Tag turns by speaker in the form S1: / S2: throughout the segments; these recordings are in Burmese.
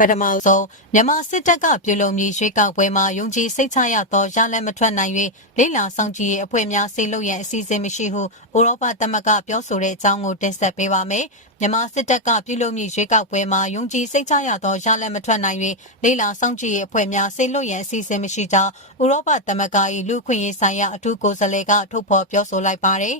S1: ပထမဆုံးမြန်မာစစ်တပ်ကပြုလုပ်မည်ရွေးကောက်ပွဲမှာယုံကြည်စိတ်ချရသောရလဒ်မထွက်နိုင်၍လိလာဆောင်ကြည့်ရေးအဖွဲ့များဆေးလို့ရန်အစီအစဉ်မရှိဟုဥရောပသမဂ္ဂပြောဆိုတဲ့အကြောင်းကိုတင်ဆက်ပေးပါမယ်မြန်မာစစ်တပ်ကပြုလုပ်မည်ရွေးကောက်ပွဲမှာယုံကြည်စိတ်ချရသောရလဒ်မထွက်နိုင်၍လိလာဆောင်ကြည့်ရေးအဖွဲ့များဆေးလို့ရန်အစီအစဉ်မရှိကြောင်းဥရောပသမဂ္ဂ၏လူခွင့်ရေးဆိုင်ရာအထူးကိုယ်စားလှယ်ကထုတ်ဖော်ပြောဆိုလိုက်ပါတယ်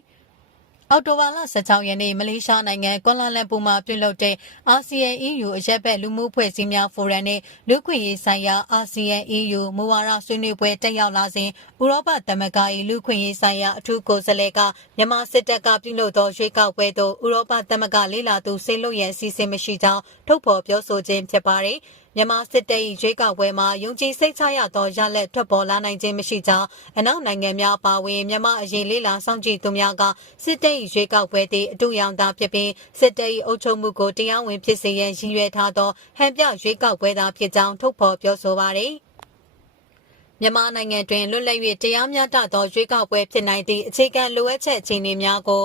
S1: အော်တိုဘာလ16ရက်နေ့မလေးရှားနိုင်ငံကွာလာလမ်ပူမှာပြုလုပ်တဲ့ ASEAN EU အရက်ဘက်လူမှုဖွဲ့စည်းများဖိုရမ်နဲ့လူ့ခွင့်ရေးဆိုင်ရာ ASEAN EU မူဝါဒဆွေးနွေးပွဲတက်ရောက်လာစဉ်ဥရောပသမဂ္ဂ၏လူ့ခွင့်ရေးဆိုင်ရာအထူးကိုယ်စားလှယ်ကမြန်မာစစ်တပ်ကပြုလုပ်သောရွေးကောက်ပွဲသို့ဥရောပသမဂ္ဂလေးလာသူဆေးလွတ်ရန်အစီအစဉ်မရှိကြောင်းထုတ်ဖော်ပြောဆိုခြင်းဖြစ်ပါတယ်။မြန်မာစစ်တပ်၏ရွေးကောက်ပွဲမှာယုံကြည်စိတ်ချရသောရလဒ်ထွက်ပေါ်လာနိုင်ခြင်းမရှိကြောင်းအနောက်နိုင်ငံများပါဝင်မြန်မာအရေးလေးလာစောင့်ကြည့်သူများကစစ်တပ်၏ရွေးကောက်ပွဲသည်အတူရောင်သာဖြစ်ပြီးစစ်တပ်၏အုပ်ချုပ်မှုကိုတရားဝင်ဖြစ်စေရန်ရည်ရွယ်ထားသောဟန်ပြရွေးကောက်ပွဲသာဖြစ်ကြောင်းထုတ်ဖော်ပြောဆိုပါသည်မြန်မာနိုင်ငံတွင်လွတ်လပ်၍တရားမျှတသောရွေးကောက်ပွဲဖြစ်နိုင်သည့်အခြေခံလိုအပ်ချက်အခြေအနေများကို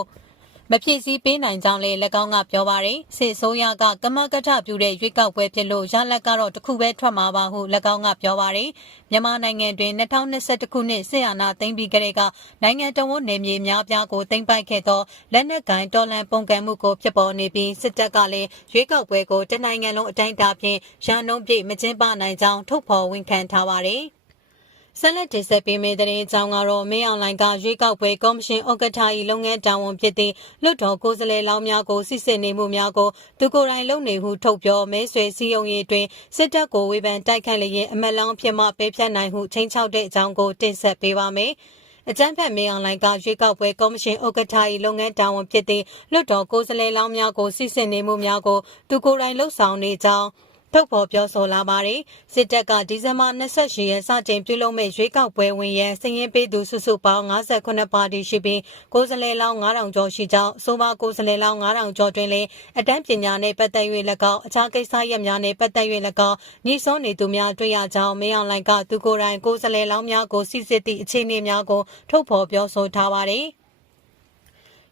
S1: မဖြစ်စည်းပေးနိုင်ကြောင်းလည်း၎င်းကပြောပါရယ်စစ်ဆိုးရကကမကထပြုတဲ့ရွေးကောက်ပွဲဖြစ်လို့ရလက်ကတော့တခုပဲထွက်မှာပါဟု၎င်းကပြောပါရယ်မြန်မာနိုင်ငံတွင်2021ခုနှစ်စစ်အာဏာသိမ်းပြီးကလေးကနိုင်ငံတော်ဝန်နေမြေများပြားကိုသိမ်းပိုက်ခဲ့သောလက်နက်ကိုင်တော်လှန်ပုန်ကန်မှုကိုဖြစ်ပေါ်နေပြီးစစ်တပ်ကလည်းရွေးကောက်ပွဲကိုတနိုင်ငံလုံးအတိုင်းအတာဖြင့်ရန်နှုံးပြည့်မကျင်းပနိုင်ကြောင်းထုတ်ဖော်ဝန်ခံထားပါရယ် ဆက်လက်တင်ဆက်ပေးမယ့်သတင်းအကြောင်းကတော့မင်းအောင်လိုင်ကရွေးကောက်ပွဲကော်မရှင်ဥက္ကဋ္ဌ၏လုပ်ငန်းတာဝန်ဖြစ်သည့်လွတ်တော်ကိုယ်စားလှယ်လောင်းများကိုစစ်စစ်နေမှုများကိုသူကိုယ်တိုင်လုပ်နေဟုထုတ်ပြောမဲဆွေစည်းရုံးရေးတွင်စစ်တပ်ကိုဝေဖန်တိုက်ခိုက်လျင်အမတ်လောင်းဖြစ်မှပေးဖြတ်နိုင်ဟုချိန်ချောက်တဲ့အကြောင်းကိုတင်ဆက်ပေးပါမယ်။အကြမ်းဖက်မင်းအောင်လိုင်ကရွေးကောက်ပွဲကော်မရှင်ဥက္ကဋ္ဌ၏လုပ်ငန်းတာဝန်ဖြစ်သည့်လွတ်တော်ကိုယ်စားလှယ်လောင်းများကိုစစ်စစ်နေမှုများကိုသူကိုယ်တိုင်လှုပ်ဆောင်နေကြောင်း ထုတ်ဖော်ပြောဆိုလာပါတယ်။စစ်တပ်ကဒီဇင်ဘာ28ရက်စတင်ပြုလုပ်မဲ့ရွေးကောက်ပွဲဝင်ရန်စည်ရင်ပေးသူစုစုပေါင်း58ပါတီရှိပြီးကိုယ်စားလှယ်လောင်း9000ကျော်ရှိကြောင်းအဆိုပါကိုယ်စားလှယ်လောင်း9000ကျော်တွင်လည်းအတန်းပညာနဲ့ပတ်သက်၍၎င်းအခြားကိစ္စရပ်များနဲ့ပတ်သက်၍၎င်းညှိစွန်းနေသူများတွေ့ရကြောင်းမင်းအောင်လှိုင်ကသူကိုယ်တိုင်ကိုယ်စားလှယ်လောင်းများကိုစစ်စစ်သည့်အခြေအနေများကိုထုတ်ဖော်ပြောဆိုထားပါတယ်။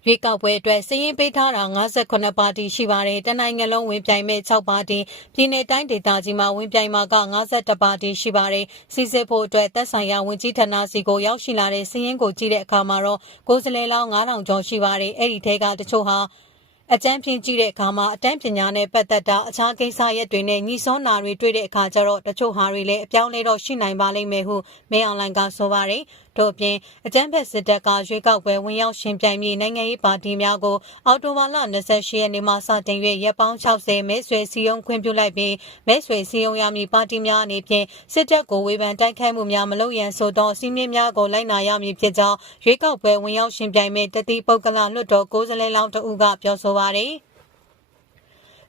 S1: ရွေးကောက်ပွဲအတွက်စည်ရင်ပေးထားတာ58ပါတီရှိပါတယ်တနိုင်ငံလုံးဝင်ပြိုင်မဲ့6ပါတီပြည်내တိုင်းဒေသကြီးမှာဝင်ပြိုင်မှာက52ပါတီရှိပါတယ်စီစစ်ဖို့အတွက်သက်ဆိုင်ရာဝင်ကြီးဌာနစီကိုရောက်ရှိလာတဲ့စည်ရင်ကိုကြည့်တဲ့အခါမှာတော့ကိုယ်စားလှယ်လောင်း9000ကျော်ရှိပါတယ်အဲ့ဒီထဲကတချို့ဟာအကြမ်းဖျင်းကြည့်တဲ့အခါမှာအတန်းပညာနဲ့ပတ်သက်တာအခြားကိစ္စရပ်တွေနဲ့ညီစွန်းနာတွေတွေ့တဲ့အခါကျတော့တချို့ဟာတွေလည်းအပြောင်းလဲတော့ရှိနိုင်ပါလိမ့်မယ်ဟုမဲအွန်လိုင်းကဆိုပါတယ် တို့အပြင်အကြမ်းဖက်စစ်တပ်ကရွေးကောက်ပွဲဝင်ရောက်ရှင်ပြိုင်ပြီးနိုင်ငံရေးပါတီများကိုအော်တိုဘာလ28ရက်နေ့မှစတင်၍ရက်ပေါင်း60မဲဆွေစီယုံခွင့်ပြုလိုက်ပြီးမဲဆွေစီယုံရမည်ပါတီများအနေဖြင့်စစ်တပ်ကိုဝေဖန်တိုက်ခိုက်မှုများမလုပ်ရန်ဆိုသောစီးမြင့်များကိုလိုက်နာရမည်ဖြစ်ကြောင်းရွေးကောက်ပွဲဝင်ရောက်ရှင်ပြိုင်မဲ့တတိပုဂ္ဂလလွှတ်တော်ကိုယ်စားလှယ်လောင်းတဦးကပြောဆိုပါရယ်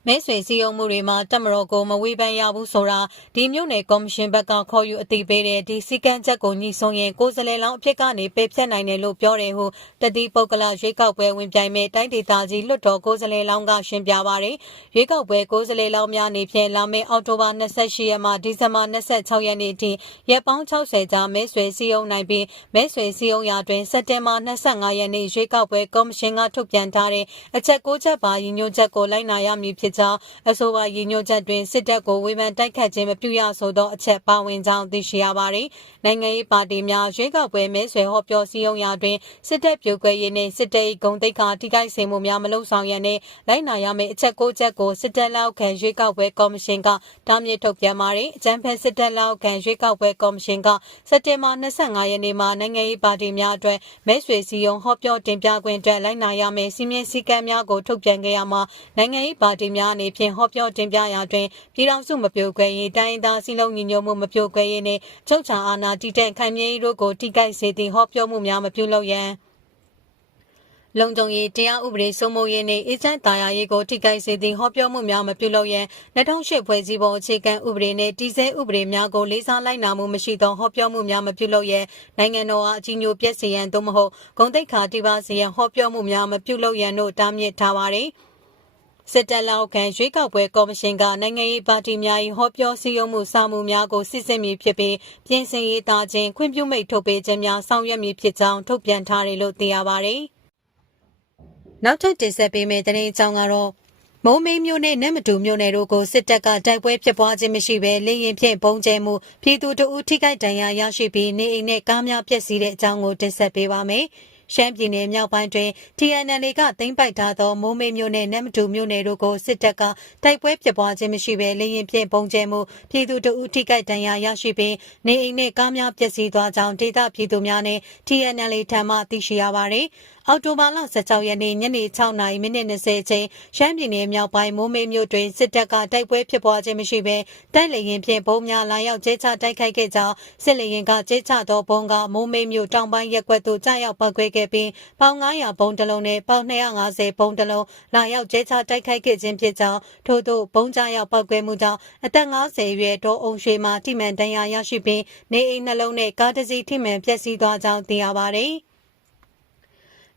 S1: မဲဆွေစည်းရုံးမှုတွေမှာတက်မတော်ကိုမဝေဖန်ရဘူးဆိုတာဒီမြို့နယ်ကော်မရှင်ဘက်ကခေါ်ယူအသိပေးတဲ့ဒီစီကံချက်ကိုညှိဆုံးရင်ကိုယ်စားလှယ်လောင်းအဖြစ်ကနေပယ်ဖျက်နိုင်တယ်လို့ပြောတယ်ဟုတတိပုဂ္ဂလရွေးကောက်ပွဲဝင်ပြိုင်မဲ့တိုင်းဒေသကြီးလွတ်တော်ကိုယ်စားလှယ်လောင်းကရှင်းပြပါတယ်ရွေးကောက်ပွဲကိုယ်စားလှယ်လောင်းများအနေဖြင့်လာမယ့်အောက်တိုဘာ28ရက်မှဒီဇင်ဘာ26ရက်နေ့အထိရက်ပေါင်း60ကြာမဲဆွေစည်းရုံးနိုင်ပြီးမဲဆွေစည်းရုံးရာတွင်စက်တင်ဘာ25ရက်နေ့ရွေးကောက်ပွဲကော်မရှင်ကထုတ်ပြန်ထားတဲ့အချက်6ချက်ပါရည်ညွှန်းချက်ကိုလိုက်နာရမည်ဖြစ်ကြောင်းအဆိုပါရည်ညွှန်းချက်တွင်စစ်တပ်ကိုဝေဖန်တိုက်ခတ်ခြင်းမပြုရဆိုသောအချက်ပါဝင်ကြောင်းသိရှိရပါသည်။နိုင်ငံရေးပါတီများရွေးကောက်ပွဲမဲဆွယ်ဟောပြောစည်းရုံးရာတွင်စစ်တပ်ပြိုကွဲရေးနှင့်စစ်တပ်၏ဂုဏ်သိက္ခာထိခိုက်စေမှုများမလုပ်ဆောင်ရန်နှင့်လိုက်နာရမယ့်အချက်၉ချက်ကိုစစ်တပ်လက်အောက်ခံရွေးကောက်ပွဲကော်မရှင်ကတားမြစ်ထုတ်ပြန်ပါသည်။အကြံဖက်စစ်တပ်လက်အောက်ခံရွေးကောက်ပွဲကော်မရှင်ကစက်တင်ဘာ25ရက်နေ့မှာနိုင်ငံရေးပါတီများအတွက်မဲဆွယ်စည်းရုံးဟောပြောတင်ပြခွင့်အတွက်လိုက်နာရမယ့်စီမင်းစည်းကမ်းများကိုထုတ်ပြန်ခဲ့ရမှာနိုင်ငံရေးပါတီများအနေဖြင့်ဟောပြောတင်ပြရာတွင်ပြည်ထောင်စုမပြိုကွဲရေးတိုင်းသားစည်းလုံးညီညွတ်မှုမပြိုကွဲရေးနှင့်ချုပ်ချာအာဏာတည်တံ့ခိုင်မြဲရေးတို့ကိုထိခိုက်စေသည့်ဟောပြောမှုများမပြုလုပ်ရန်လုံခြုံရေးတရားဥပဒေစိုးမိုးရေးနှင့်အေဂျင့်တာယာရေးကိုထိခိုက်စေသည့်ဟောပြောမှုများမပြုလုပ်ရန်2008ဖွဲ့စည်းပုံအခြေခံဥပဒေနှင့်တည်ဆဲဥပဒေများကိုလေးစားလိုက်နာမှုမရှိသောဟောပြောမှုများမပြုလုပ်ရန်နိုင်ငံတော်အားအကြီးညိုပြည့်စည်ရန်သို့မဟုတ်ဂုဏ်သိက္ခာတိပါစေရန်ဟောပြောမှုများမပြုလုပ်ရန်တို့တားမြစ်ထားပါသည် စစ်တပ်လက်အောက်ခံရွေးကောက်ပွဲကော်မရှင်ကနိုင်ငံရေးပါတီများ၏ဟောပြောစည်းရုံးမှုစာမှုများကိုစစ်ဆေးမည်ဖြစ်ပြီးပြင်ဆင်ရေးသားခြင်းခွင့်ပြုမိတ်ထုတ်ပေးခြင်းများဆောင်ရွက်မည်ဖြစ်ကြောင်းထုတ်ပြန်ထားတယ်လို့သိရပါသည်။နောက်ထပ်တင်ဆက်ပေးမယ့်သတင်းအကြောင်းကတော့မုံမိန်မျိုးနဲ့နတ်မတူမျိုးနယ်တို့ကိုစစ်တပ်ကတိုက်ပွဲဖြစ်ပွားခြင်းမရှိဘဲလေရင်ဖြင့်ပုံကျဲမှုပြည်သူတအူးထိခိုက်ဒဏ်ရာရရှိပြီးနေအိမ်နဲ့ကားများပျက်စီးတဲ့အကြောင်းကိုတင်ဆက်ပေးပါမယ်။ ရှမ်းပြည်နယ်မြောက်ပိုင်းတွင် TNL ကသိမ်းပိုက်ထားသော မိုးမိတ်မြို့နယ်နမ်မတူမြို့နယ်တို့ကို စစ်တပ်က တိုက်ပွဲဖြစ်ပွားခြင်းမရှိဘဲ လေရင်ဖြင့်ပုံကျဲမှု ပြည်သူတအုပ်ထိခိုက်ဒဏ်ရာရရှိပြီး နေအိမ်နှင့်ကားများ ပျက်စီးသွားကြောင်း ဒေသပြည်သူများနှင့် TNL ထံမှ သိရှိရပါသည် အော်တိုဘာလ16ရက်နေ့ညနေ6နာရီမိနစ်20အချိန်ရှမ်းပြည်နယ်မြောက်ပိုင်းမိုးမိတ်မြို့တွင်စစ်တပ်ကတိုက်ပွဲဖြစ်ပွားခြင်းမရှိဘဲတိုက်လေရင်ဖြင့်ဘုံများလာရောက်ကျဲချတိုက်ခိုက်ခဲ့ကြောင်းစစ်လေရင်ကကျဲချသောဘုံကမိုးမိတ်မြို့တောင်ပိုင်းရက်ကွက်သို့ကြားရောက်ပောက်ကွဲခဲ့ပြီးပေါင်900ဘုံတစ်လုံးနဲ့ပေါင်250ဘုံတစ်လုံးလာရောက်ကျဲချတိုက်ခိုက်ခဲ့ခြင်းဖြစ်ကြောင်းထို့သို့ဘုံကြားရောက်ပောက်ကွဲမှုကြောင့်အသက်50အရွယ်ဒေါ်အောင်ရွှေမှထိမှန်ဒဏ်ရာရရှိပြီးနေအိမ်နှလုံးနဲ့ကားတစ်စီးထိမှန်ပျက်စီးသွားကြောင်းသိရပါသည်။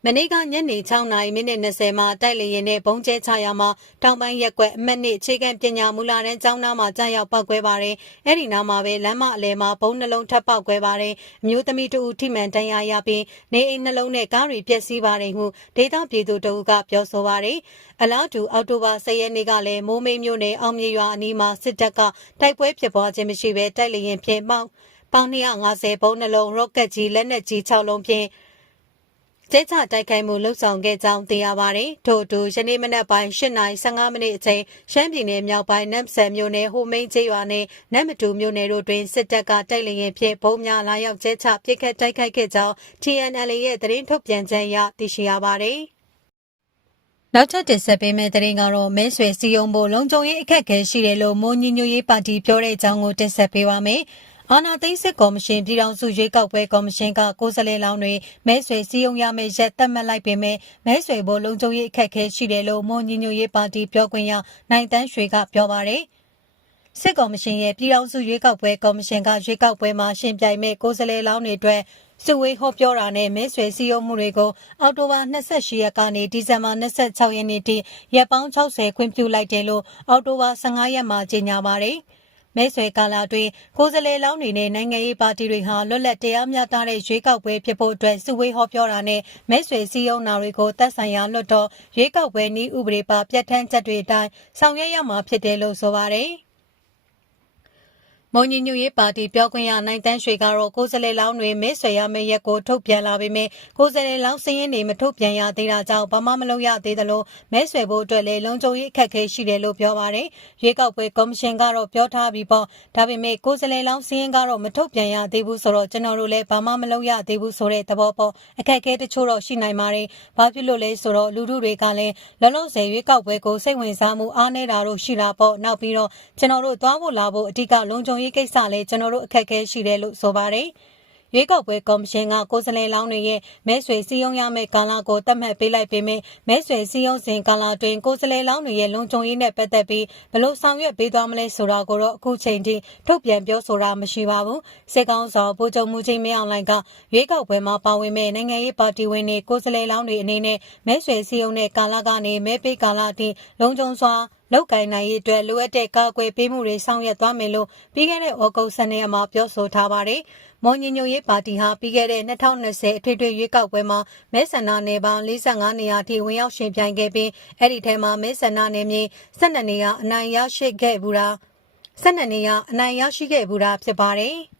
S1: မနေ့ကညနေ6နာရီမိနစ်20မှာတိုက်လေရင်နဲ့ဘုံကျဲချရာမှာတောင်ပိုင်းရက်ကွက်အမှတ်နှစ်အခြေခံပညာမူလာတန်းကျောင်းသားမှာကြားရောက်ပောက်ကွဲပါတယ်။အဲ့ဒီနားမှာပဲလမ်းမအလဲမှာဘုံနှလုံးထပ်ပောက်ကွဲပါတယ်။အမျိုးသမီးတူထိမှန်တန်ရာရပြီးနေအိမ်နှလုံးနဲ့ကားတွေပျက်စီးပါတယ်ဟုဒေသပြည်သူတို့ကပြောဆိုပါတယ်။အလားတူအောက်တိုဘာ10ရက်နေ့ကလည်းမိုးမိတ်မြို့နယ်အောင်မြေရွာအနီးမှာစစ်တပ်ကတိုက်ပွဲဖြစ်ပွားခြင်းမရှိဘဲတိုက်လေရင်ဖြင့်ပေါင်ပေါင်250ဘုံနှလုံးရော့ကက်ကြီးလက်နက်ကြီး6လုံးဖြင့် ကျဲချတိုက်ခိုက်မှုလှုပ်ဆောင်ခဲ့ကြောင်းသိရပါတယ်။ထို့အတူယနေ့မနက်ပိုင်း8:15မိနစ်အချိန်ရှမ်းပြည်နယ်မြောက်ပိုင်းနမ်ဆန်မြို့နယ်ဟိုမိန်ကျေးရွာနဲ့နမ်မတူမြို့နယ်တို့တွင်စစ်တပ်ကတိုက်လျင်ဖြင့်ဘုံများလာရောက်ကျဲချပစ်ခတ်တိုက်ခိုက်ခဲ့ကြောင်း TNL ရဲ့သတင်းထုတ်ပြန်ချက်အရသိရှိရပါတယ်။နောက်ထပ်တင်ဆက်ပေးမယ့်သတင်းကတော့မဲဆွယ်စီယုံဖို့လုံခြုံရေးအခက်အခဲရှိတယ်လို့မိုးညညရေးပါတီပြောတဲ့အကြောင်းကိုတင်ဆက်ပေးပါမယ်။ အာနာသိန်းစစ်ကော်မရှင်ပြည်ထောင်စုရွေးကောက်ပွဲကော်မရှင်ကကိုယ်စားလှယ်လောင်းတွေမဲဆွယ်စည်းရုံးရမယ့်ရက်သတ်မှတ်လိုက်ပေမဲ့မဲဆွယ်ဖို့လုံခြုံရေးအခက်အခဲရှိတယ်လို့မွန်ညီညွတ်ရေးပါတီပြောခွင့်ရနိုင်တန်းရွှေကပြောပါတယ်။စစ်ကော်မရှင်ရဲ့ပြည်ထောင်စုရွေးကောက်ပွဲကော်မရှင်ကရွေးကောက်ပွဲမှာရှင်ပြိုင်မဲ့ကိုယ်စားလှယ်လောင်းတွေအတွက်စုဝေးဟောပြောတာနဲ့မဲဆွယ်စည်းရုံးမှုတွေကိုအောက်တိုဘာ28ရက်ကနေဒီဇင်ဘာ26ရက်နေ့ထိရက်ပေါင်း60ခွင့်ပြုလိုက်တယ်လို့အောက်တိုဘာ15ရက်မှာကြေညာပါတယ်။ မဲဆွယ်ကာလအတွင်းကိုယ်စားလှယ်လောင်းတွေနဲ့နိုင်ငံရေးပါတီတွေဟာလွတ်လပ်တရားမျှတတဲ့ရွေးကောက်ပွဲဖြစ်ဖို့အတွက်စုဝေးဟောပြောတာနဲ့မဲဆွယ်စည်းရုံးတာတွေကိုသက်ဆိုင်ရာလွှတ်တော်ရွေးကောက်ပွဲနည်းဥပဒေပါပြဋ္ဌာန်းချက်တွေအတိုင်းဆောင်ရွက်ရမှာဖြစ်တယ်လို့ဆိုပါတယ်။ မွန်ညညရေးပါတီပြောခွင့်ရနိုင်တန်းရွှေကတော့ကိုယ်စားလှယ်လောင်းတွေမဲဆွယ်ရမယ့်ရက်ကိုထုတ်ပြန်လာပေမဲ့ကိုယ်စားလှယ်လောင်းစည်ရင်တွေမထုတ်ပြန်ရသေးတာကြောင့်ဘာမှမလုပ်ရသေးသလိုမဲဆွယ်ဖို့အတွက်လည်းလုံခြုံရေးအခက်အခဲရှိတယ်လို့ပြောပါတယ်။ရွေးကောက်ပွဲကော်မရှင်ကတော့ပြောထားပြီးပေါ့ဒါပေမဲ့ကိုယ်စားလှယ်လောင်းစည်ရင်ကတော့မထုတ်ပြန်ရသေးဘူးဆိုတော့ကျွန်တော်တို့လည်းဘာမှမလုပ်ရသေးဘူးဆိုတဲ့သဘောပေါ့အခက်အခဲတချို့တော့ရှိနိုင်ပါတယ်။ဘာဖြစ်လို့လဲဆိုတော့လူထုတွေကလည်းလောလောဆယ်ရွေးကောက်ပွဲကိုစိတ်ဝင်စားမှုအားနေတာတို့ရှိတာပေါ့နောက်ပြီးတော့ကျွန်တော်တို့သွားဖို့လာဖို့အဓိကလုံခြုံရေးကိစ္စလည်းကျွန်တော်တို့အခက်အခဲရှိတယ်လို့ဆိုပါတယ်။ရွေးကောက်ပွဲကော်မရှင်ကကိုယ်စားလှယ်လောင်းတွေရဲ့မဲဆွယ်စည်းရုံးရမယ့်ကာလကိုသတ်မှတ်ပေးလိုက်ပေမဲ့မဲဆွယ်စည်းရုံးစဉ်ကာလတွင်ကိုယ်စားလှယ်လောင်းတွေရဲ့လုံခြုံရေးနဲ့ပတ်သက်ပြီးဘလို့ဆောင်ရွက်ပေးသွားမလဲဆိုတာကိုတော့အခုချိန်ထိထုတ်ပြန်ပြောဆိုတာမရှိပါဘူး။စစ်ကောင်ဆောင်ဗိုလ်ချုပ်မှုချင်းမင်းအောင်လှိုင်ကရွေးကောက်ပွဲမှာပါဝင်မဲ့နိုင်ငံရေးပါတီဝင်တွေကိုယ်စားလှယ်လောင်းတွေအနေနဲ့မဲဆွယ်စည်းရုံးတဲ့ကာလကနေမဲပေးကာလအထိလုံခြုံစွာ လောက်ကင်နိုင်ရေးအတွက်လိုအပ်တဲ့ကာကွယ်ပေးမှုတွေဆောင်ရွက်သွားမယ်လို့ပြီးခဲ့တဲ့ဩဂုတ်12ရက်မှာပြောဆိုထားပါတယ်။မွန်ညညရေးပါတီဟာပြီးခဲ့တဲ့2020အထွေထွေရွေးကောက်ပွဲမှာမဲဆန္ဒနယ်ပေါင်း45နေရာထိဝင်ရောက်ရှင်ပြိုင်ခဲ့ပြီးအဲ့ဒီထဲမှာမဲဆန္ဒနယ်မြေ12နေရာအနိုင်ရရှိခဲ့ဘူးတာ12နေရာအနိုင်ရရှိခဲ့ဘူးတာဖြစ်ပါတယ်။